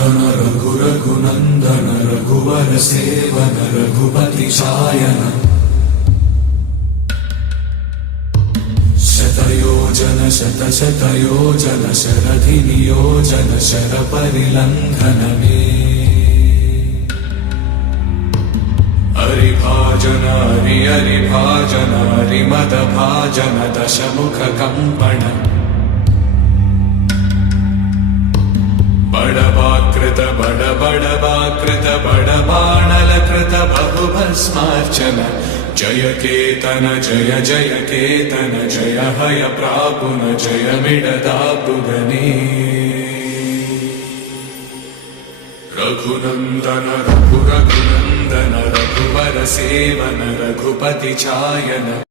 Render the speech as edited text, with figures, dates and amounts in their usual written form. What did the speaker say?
रघुनन्दन रघुनन्दन रघुवर seven Raghupati चायन शतयोजन शतशतयोजन शरधि नियोजन sir परिलंघन में हरिभाजन हरिभाजन हरिमद भाजन दशमुख कंपन बड़वाकृत बड़वाकृत बड़बाणलकृत बहुभस्मार्चन जय केतन जय जय केतन जय हय प्रापुन जय मिडदापुगने रघुनन्दन रघुनन्दन रघुवर सेवन रघुपति चायन।